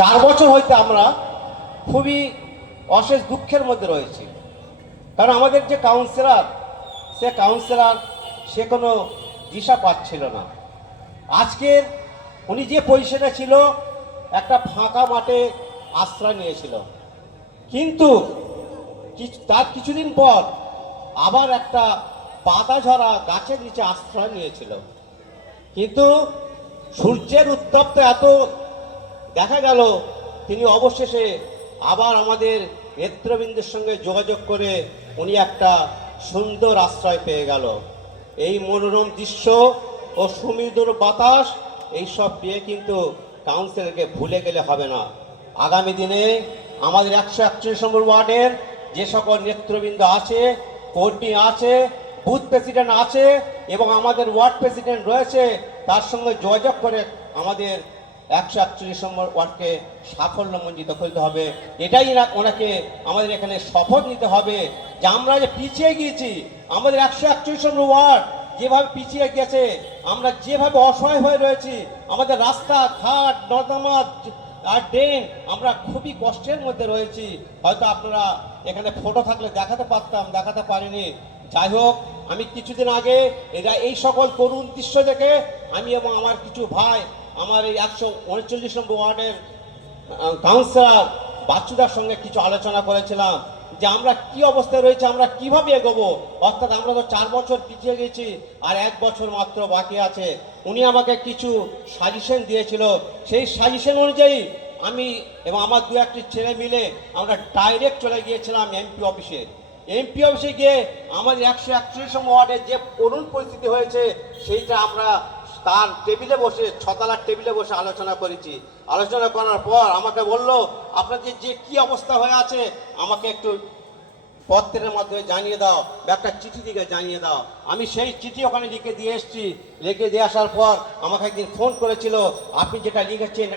4 বছর হইতে আমরা খুবই অশেষ দুঃখের মধ্যে রয়েছি। কারণ আমাদের যে কাউন্সিলর সে কোনো দিশা পাচ্ছিল না। আজকের উনি যে পজিশনে ছিল, একটা ফাঁকা মাঠে আশ্রয় নিয়েছিল, কিন্তু তার কিছুদিন পর আবার একটা পাতা ঝরা গাছের নিচে আশ্রয় নিয়েছিল। কিন্তু সূর্যের উত্তপ্ত এত দেখা গেল, তিনি অবশেষে আবার আমাদের নেতৃবৃন্দের সঙ্গে যোগাযোগ করে উনি একটা সুন্দর আশ্রয় পেয়ে গেল। এই মনোরম দৃশ্য ও সুমধুর বাতাস এইসব পেয়ে কিন্তু কাউন্সিলরকে ভুলে গেলে হবে না। আগামী দিনে আমাদের 141 নম্বর ওয়ার্ডের যে সকল নেতৃবৃন্দ আছে, কর্মী আছে, বুথ প্রেসিডেন্ট আছে এবং আমাদের ওয়ার্ড প্রেসিডেন্ট রয়েছে, তার সঙ্গে যোগাযোগ করে আমাদের 141 নম্বর ওয়ার্ডকে সাফল্যমণ্ডিত করতে হবে। এটাই ওনাকে আমাদের এখানে শপথ নিতে হবে যে আমরা যে পিছিয়ে গিয়েছি, আমাদের 141 নম্বর ওয়ার্ড যেভাবে পিছিয়ে গেছে, আমরা যেভাবে অসহায় হয়ে রয়েছি, আমাদের রাস্তা ঘাট নর্দমা আর ড্রেন, আমরা খুবই কষ্টের মধ্যে রয়েছি। হয়তো আপনারা এখানে ফটো থাকলে দেখাতে পারতাম, দেখাতে পারিনি। যাই হোক, আমি কিছুদিন আগে এই সকল করুণ দৃশ্য দেখে আমি এবং আমার কিছু ভাই আমার এই 139 নম্বর ওয়ার্ডের কাউন্সিলর বাচ্চুদার সঙ্গে কিছু আলোচনা করেছিলাম যে আমরা কি অবস্থায় রয়েছে, আমরা কিভাবে এগোবো। অর্থাৎ আমরা তো 4 বছর পিছিয়ে গেছি, আর 1 বছর মাত্র বাকি আছে। উনি আমাকে কিছু সাজেশন দিয়েছিল, সেই সাজেশন অনুযায়ী আমি এবং আমার 2-1টি ছেলে মিলে আমরা ডাইরেক্ট চলে গিয়েছিলাম এমপি অফিসে। এমপি অফিসে গিয়ে আমাদের 141 নম্বর ওয়ার্ডের যে করুণ পরিস্থিতি হয়েছে, সেইটা আমরা তার টেবিলে বসে, 6 তলার টেবিলে বসে আলোচনা করেছি। আলোচনা করার পর আমাকে বলল, আপনাদের যে কি অবস্থা হয়ে আছে আমাকে একটু পত্রের মাধ্যমে জানিয়ে দাও, বা একটা চিঠি দিকে জানিয়ে দাও। আমি সেই চিঠি ওখানে লিখে দিয়ে এসেছি। লিখে দিয়ে আসার পর আমাকে একদিন ফোন করেছিল, আপনি যেটা লিখেছেন